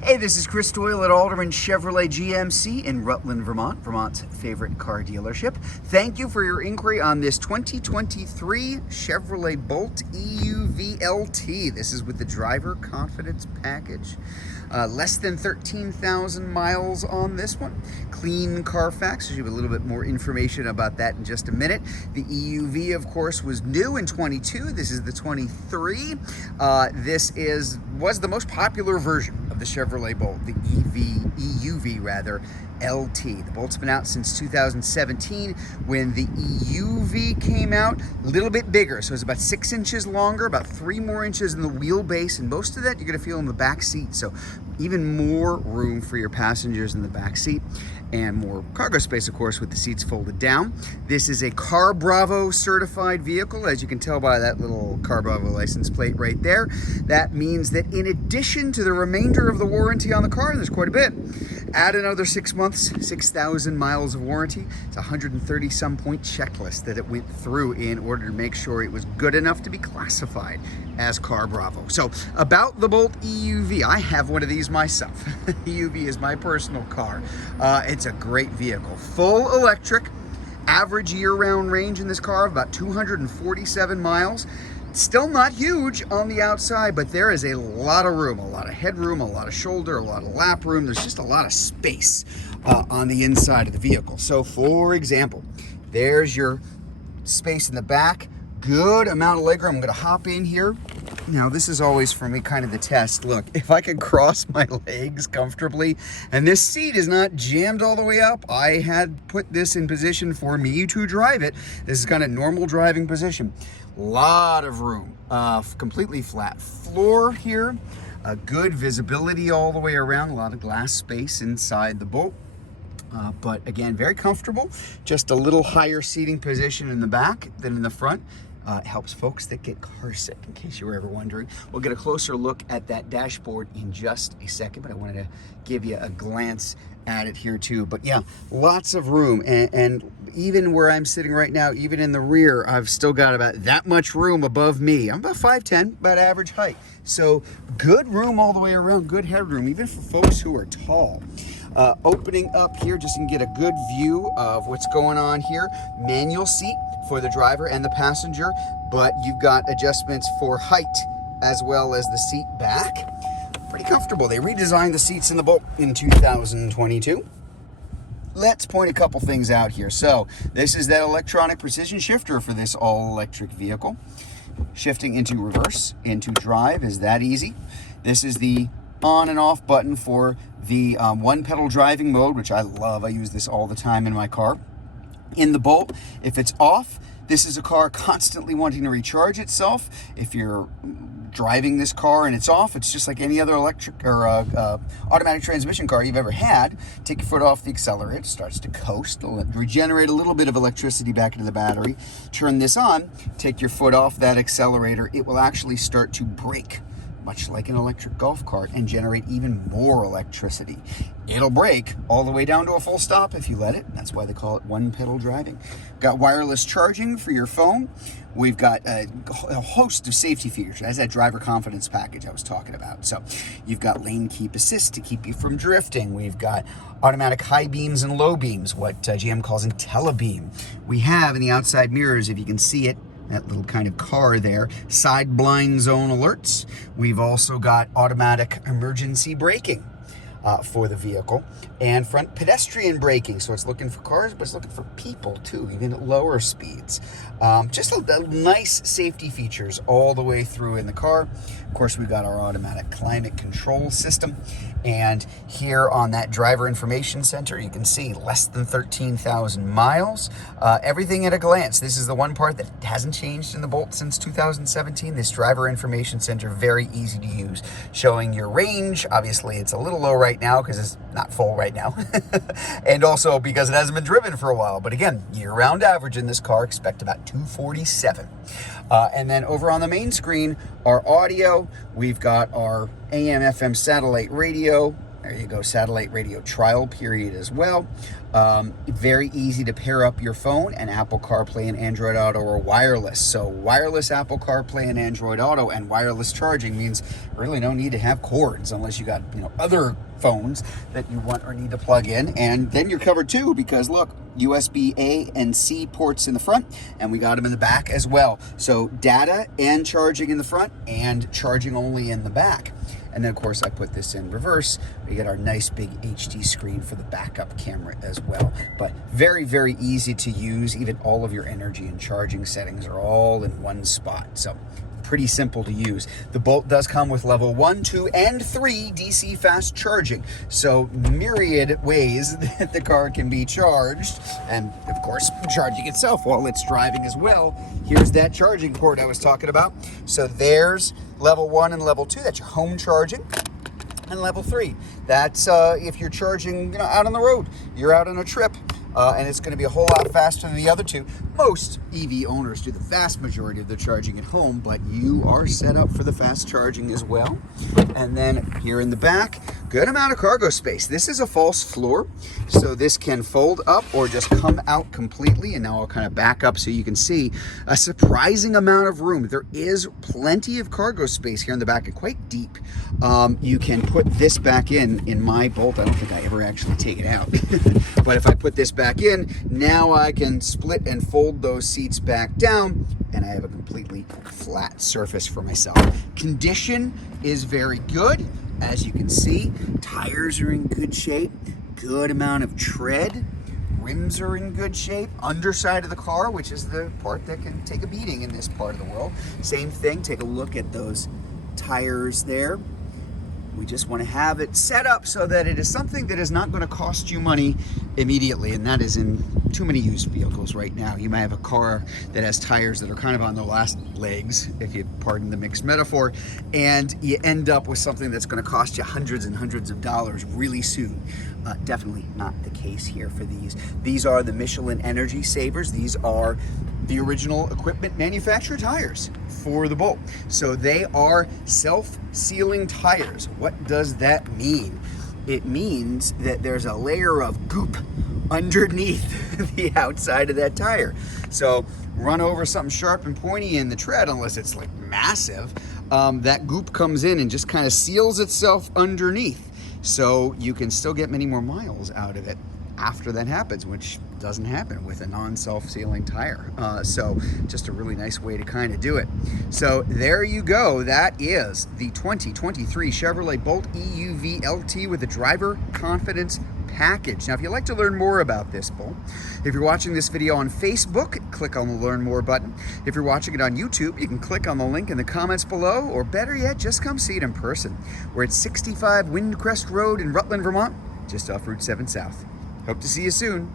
Hey, this is Chris Doyle at Alderman Chevrolet GMC in Rutland, Vermont, Vermont's favorite car dealership. Thank you for your inquiry on this 2023 Chevrolet Bolt EUV LT. This is with the driver confidence package. Less than 13,000 miles on this one. Clean Carfax. I'll give you a little bit more information about that in just a minute. The EUV, of course, was new in 22. This is the 23. This was the most popular version of the Chevrolet Bolt, the EUV rather, LT. The Bolt's been out since 2017 when the EUV came out, a little bit bigger. So it's about 6 inches longer, about 3 more inches in the wheelbase, and most of that you're gonna feel in the back seat. So even more room for your passengers in the back seat and more cargo space, of course, with the seats folded down. This is a Car Bravo certified vehicle, as you can tell by that little Car Bravo license plate right there. That means that in addition to the remainder of the warranty on the car, and there's quite a bit, add another 6 months, 6,000 miles of warranty. It's a 130 some point checklist that it went through in order to make sure it was good enough to be classified as Car Bravo. So about the Bolt EUV, I have one of these myself. EUV is my personal car. It's a great vehicle. Full electric, average year-round range in this car of about 247 miles. Still not huge on the outside, but there is a lot of room, a lot of headroom, a lot of shoulder, a lot of lap room. There's just a lot of space on the inside of the vehicle. So for example, there's your space in the back. Good amount of legroom. I'm gonna hop in here. Now this is always for me kind of the test. Look, if I can cross my legs comfortably, and this seat is not jammed all the way up, I had put this in position for me to drive it. This is kind of normal driving position. Lot of room, completely flat floor here, good visibility all the way around, a lot of glass space inside the Bolt. But again, very comfortable, just a little higher seating position in the back than in the front. Helps folks that get car sick, in case you were ever wondering. We'll get a closer look at that dashboard in just a second, but I wanted to give you a glance at it here too. But yeah, lots of room, and even where I'm sitting right now, even in the rear, I've still got about that much room above me. I'm about 5'10", about average height. So good room all the way around, good headroom, even for folks who are tall. Opening up here, just to get a good view of what's going on here. Manual seat for the driver and the passenger, but you've got adjustments for height as well as the seat back. Pretty comfortable. They redesigned the seats in the Bolt in 2022. Let's point a couple things out here. So this is that electronic precision shifter for this all-electric vehicle. Shifting into reverse, into drive is that easy. This is the on and off button for the one pedal driving mode, which I love. I use this all the time in my car. In the Bolt, if it's off, this is a car constantly wanting to recharge itself. If you're driving this car and it's off, it's just like any other electric or automatic transmission car you've ever had. Take your foot off the accelerator, it starts to coast. It'll regenerate a little bit of electricity back into the battery. Turn this on, take your foot off that accelerator, it will actually start to brake, much like an electric golf cart, and generate even more electricity. It'll brake all the way down to a full stop if you let it. That's why they call it one pedal driving. Got wireless charging for your phone. We've got a host of safety features. That's that driver confidence package I was talking about. So you've got lane keep assist to keep you from drifting. We've got automatic high beams and low beams, what GM calls IntelliBeam. We have in the outside mirrors, if you can see it, that little kind of car there, side blind zone alerts. We've also got automatic emergency braking for the vehicle, and front pedestrian braking. So it's looking for cars, but it's looking for people too, even at lower speeds. Just a nice safety features all the way through in the car. Of course, we've got our automatic climate control system. And here on that driver information center, you can see less than 13,000 miles. Everything at a glance. This is the one part that hasn't changed in the Bolt since 2017. This driver information center, very easy to use. Showing your range. Obviously, it's a little low right now because it's not full right now. And also because it hasn't been driven for a while. But again, year-round average in this car, expect about 247. And then over on the main screen, our audio, we've got our AM/FM satellite radio, There you go, satellite radio trial period as well. Very easy to pair up your phone, and Apple CarPlay and Android Auto are wireless. So wireless Apple CarPlay and Android Auto and wireless charging means really no need to have cords unless you got, other phones that you want or need to plug in. And then you're covered too, because look, USB A and C ports in the front, and we got them in the back as well. So data and charging in the front and charging only in the back. And then of course I put this in reverse. We get our nice big HD screen for the backup camera as well. But very, very easy to use. Even all of your energy and charging settings are all in one spot. So pretty simple to use. The Bolt does come with level 1, 2, and 3 DC fast charging. So myriad ways that the car can be charged. And of course, charging itself while it's driving as well. Here's that charging port I was talking about. So there's level 1 and level 2. That's your home charging. And level 3, that's if you're charging out on the road, you're out on a trip. And it's going to be a whole lot faster than the other two. Most EV owners do the vast majority of their charging at home, but you are set up for the fast charging as well. And then here in the back, good amount of cargo space. This is a false floor, so this can fold up or just come out completely. And now I'll kind of back up so you can see a surprising amount of room. There is plenty of cargo space here in the back, and quite deep. You can put this back in my Bolt. I don't think I ever actually take it out. But if I put this back in, now I can split and fold those seats back down, and I have a completely flat surface for myself. Condition is very good. As you can see, tires are in good shape, good amount of tread, rims are in good shape, underside of the car, which is the part that can take a beating in this part of the world. Same thing, take a look at those tires there. We just want to have it set up so that it is something that is not going to cost you money immediately, and that is in too many used vehicles right now. You might have a car that has tires that are kind of on their last legs, if you pardon the mixed metaphor, and you end up with something that's going to cost you hundreds and hundreds of dollars really soon. Definitely not the case here for these. These are the Michelin Energy Savers. These are the original equipment manufacturer tires for the Bolt. So they are self-sealing tires. What does that mean? It means that there's a layer of goop underneath the outside of that tire. So run over something sharp and pointy in the tread, unless it's like massive, that goop comes in and just kind of seals itself underneath. So you can still get many more miles out of it after that happens, which doesn't happen with a non-self-sealing tire. So just a really nice way to kind of do it. So there you go. That is the 2023 Chevrolet Bolt EUV LT with the driver confidence package. Now, if you'd like to learn more about this Bolt, if you're watching this video on Facebook, click on the Learn More button. If you're watching it on YouTube, you can click on the link in the comments below, or better yet, just come see it in person. We're at 65 Windcrest Road in Rutland, Vermont, just off Route 7 South. Hope to see you soon.